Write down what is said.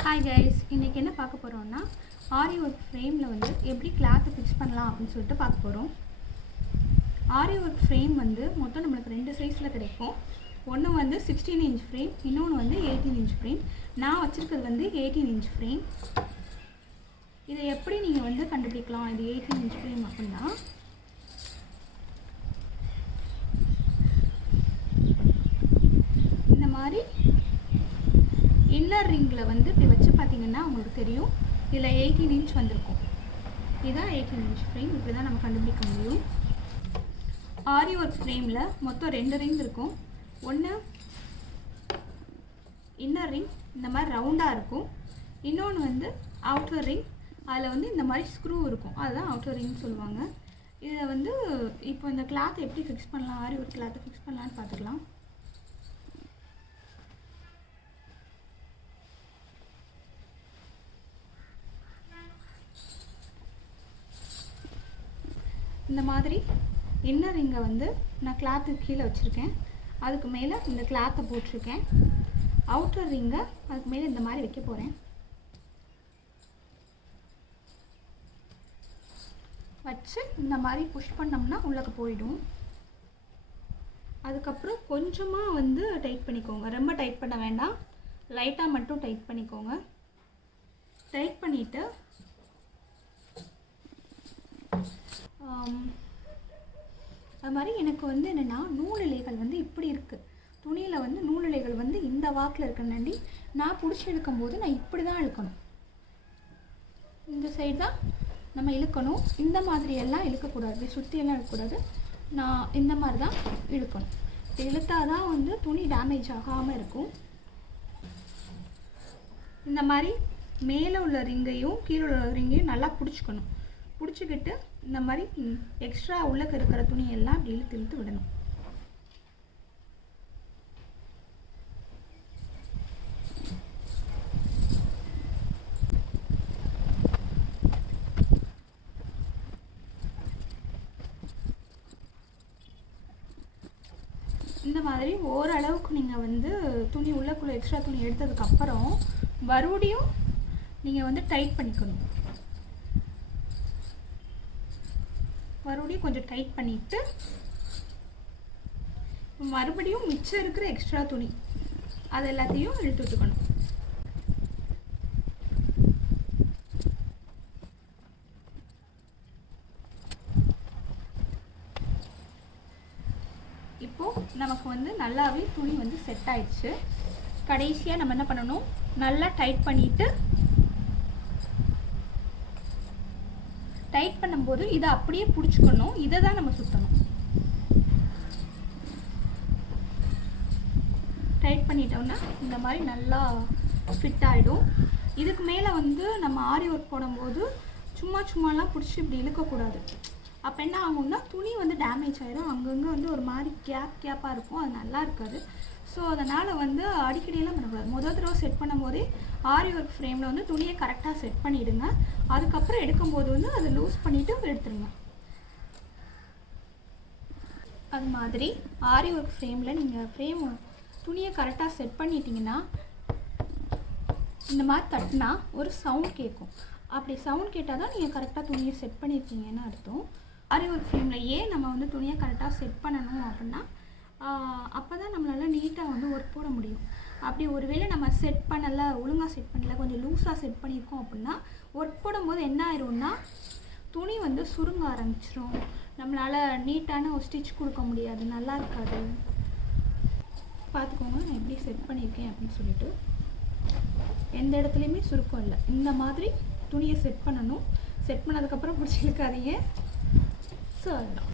Hi guys, இன்றைக்கி என்ன பார்க்க போகிறோம்னா ஆரி ஒர்க் ஃப்ரேமில் வந்து எப்படி கிளாத்தை ஃபிக்ஸ் பண்ணலாம் அப்படின்னு சொல்லிட்டு பார்க்க போகிறோம். ஆரி ஒர்க் ஃப்ரேம் வந்து மொத்தம் நம்மளுக்கு 2 சைஸில் கிடைக்கும். ஒன்று வந்து 16 இன்ச் ஃப்ரேம், இன்னொன்று வந்து 18 இன்ச் ஃப்ரேம். நான் வச்சுருக்கிறது வந்து 18 இன்ச் ஃப்ரேம். இதை எப்படி நீங்கள் வந்து கண்டுபிடிக்கலாம் இது 18 இன்ச் ஃப்ரேம் அப்படின்னா, இந்த மாதிரி இன்னர் ரிங்கில் வந்து இப்படி வச்சு பார்த்தீங்கன்னா உங்களுக்கு தெரியும், இதில் 18 இன்ச் வந்திருக்கும். இதுதான் 18 இன்ச் ஃப்ரேம். இப்படி தான் நம்ம கண்டுபிடிக்க முடியும். ஆரி ஒர்க் ஃப்ரேமில் மொத்தம் 2 ரிங் இருக்கும். ஒன்று இன்னர் ரிங், இந்த மாதிரி ரவுண்டாக இருக்கும். இன்னொன்று வந்து அவுட்டர் ரிங், அதில் வந்து இந்த மாதிரி ஸ்க்ரூ இருக்கும். அதுதான் அவுட்டர் ரிங்னு சொல்லுவாங்க. இதை வந்து இப்போ இந்த கிளாத்தை எப்படி ஃபிக்ஸ் பண்ணலாம், ஆரி ஒர்க் கிளாத்தை ஃபிக்ஸ் பண்ணலான்னு பார்த்துக்கலாம். இந்த மாதிரி இன்னர் ரிங்கை வந்து நான் கிளாத்துக்கு கீழே வச்சுருக்கேன். அதுக்கு மேலே இந்த கிளாத்தை போட்டிருக்கேன். அவுட்டர் ரிங்கை அதுக்கு மேலே இந்த மாதிரி வைக்க போகிறேன். வச்சு இந்த மாதிரி புஷ் பண்ணோம்னா உள்ளே போயிடும். அதுக்கப்புறம் கொஞ்சமாக வந்து டைட் பண்ணிக்கோங்க. ரொம்ப டைட் பண்ண வேண்டாம், லைட்டாக மட்டும் டைட் பண்ணிக்கோங்க. டைட் பண்ணிவிட்டு அது மாதிரி எனக்கு வந்து என்னென்னா நூல் இலைகள் வந்து இப்படி இருக்குது. துணியில் வந்து நூல் இலைகள் வந்து இந்த வாக்கில் இருக்கணுண்டி நான் பிடிச்சி இழுக்கும்போது நான் இப்படி தான் இழுக்கணும். இந்த சைடு தான் நம்ம இழுக்கணும். இந்த மாதிரியெல்லாம் இழுக்கக்கூடாது, சுற்றியெல்லாம் இழுக்கக்கூடாது. நான் இந்த மாதிரி தான் இழுக்கணும். இழுத்தால் தான் வந்து துணி டேமேஜ் ஆகாமல் இருக்கும். இந்த மாதிரி மேலே உள்ள ரிங்கையும் கீழே உள்ள ரிங்கையும் நல்லா பிடிச்சிக்கணும். பிடிச்சிக்கிட்டு இந்த மாதிரி எக்ஸ்ட்ரா உள்ளே இருக்கிற துணியெல்லாம் அப்படி இழுத்து இழுத்து விடணும். இந்த மாதிரி ஓரளவுக்கு நீங்கள் வந்து துணி உள்ளக்குள்ளே எக்ஸ்ட்ரா துணி எடுத்ததுக்கப்புறம் மறுபடியும் நீங்கள் வந்து டைட் பண்ணிக்கணும். மறுபடியும் கொஞ்சம் டைட் பண்ணிவிட்டு மறுபடியும் மிச்சம் இருக்கிற எக்ஸ்ட்ரா துணி அது எல்லாத்தையும் இழுத்து விட்டுக்கணும். இப்போது நமக்கு வந்து நல்லாவே துணி வந்து செட் ஆயிடுச்சு. கடைசியாக நம்ம என்ன பண்ணணும், நல்லா டைட் பண்ணிவிட்டு டைட் பண்ணும்போது இதை அப்படியே பிடிச்சிக்கணும். இதை தான் நம்ம சுற்றணும். டைட் பண்ணிட்டோம்னா இந்த மாதிரி நல்லா ஃபிட் ஆகிடும். இதுக்கு மேலே வந்து நம்ம ஆரி ஒர்க் போடும்போது சும்மாலாம் பிடிச்சி இப்படி இழுக்கக்கூடாது. அப்போ என்ன ஆகும்னா துணி வந்து டேமேஜ் ஆகிடும். அங்கங்கே வந்து ஒரு மாதிரி கேப்பாக இருக்கும். அது நல்லா இருக்காது. ஸோ அதனால் வந்து அடிக்கடியெல்லாம் பண்ணக்கூடாது. முதல் தடவை செட் பண்ணும்போதே ஆரி ஒர்க் ஃப்ரேமில் வந்து துணியை கரெக்டாக செட் பண்ணிவிடுங்க. அதுக்கப்புறம் எடுக்கும்போது வந்து அதை லூஸ் பண்ணிவிட்டு எடுத்துருங்க. அது மாதிரி ஆரி ஒர்க் ஃப்ரேமில் நீங்கள் துணியை கரெக்டாக செட் பண்ணிட்டீங்கன்னா இந்த மாதிரி தட்டினா ஒரு சவுண்ட் கேட்கும். அப்படி சவுண்ட் கேட்டால் தான் நீங்கள் கரெக்டாக துணியை செட் பண்ணியிருக்கீங்கன்னு அர்த்தம். ஆரி ஒர்க் ஃப்ரேமில் ஏன் நம்ம வந்து துணியை கரெக்டாக செட் பண்ணணும் அப்படின்னா, அப்போ தான் நம்மளால் நீட்டாக வந்து ஒர்க் போட முடியும். அப்படி ஒருவேளை நம்ம செட் பண்ணலை, ஒழுங்காக செட் பண்ணலை, கொஞ்சம் லூஸாக செட் பண்ணியிருக்கோம் அப்படின்னா ஒர்க் போடும்போது என்ன ஆயிரும்னா துணி வந்து சுருங்க ஆரம்பிச்சிடும். நம்மளால் நீட்டான ஒரு ஸ்டிச் கொடுக்க முடியாது, நல்லா இருக்காது. பார்த்துக்கோங்க நான் எப்படி செட் பண்ணியிருக்கேன் அப்படின்னு சொல்லிட்டு. எந்த இடத்துலையுமே சுருக்கம் இல்லை. இந்த மாதிரி துணியை செட் பண்ணணும். செட் பண்ணதுக்கப்புறம் பிடிச்சி இழுக்காதீங்க. ஸோ அதுதான்.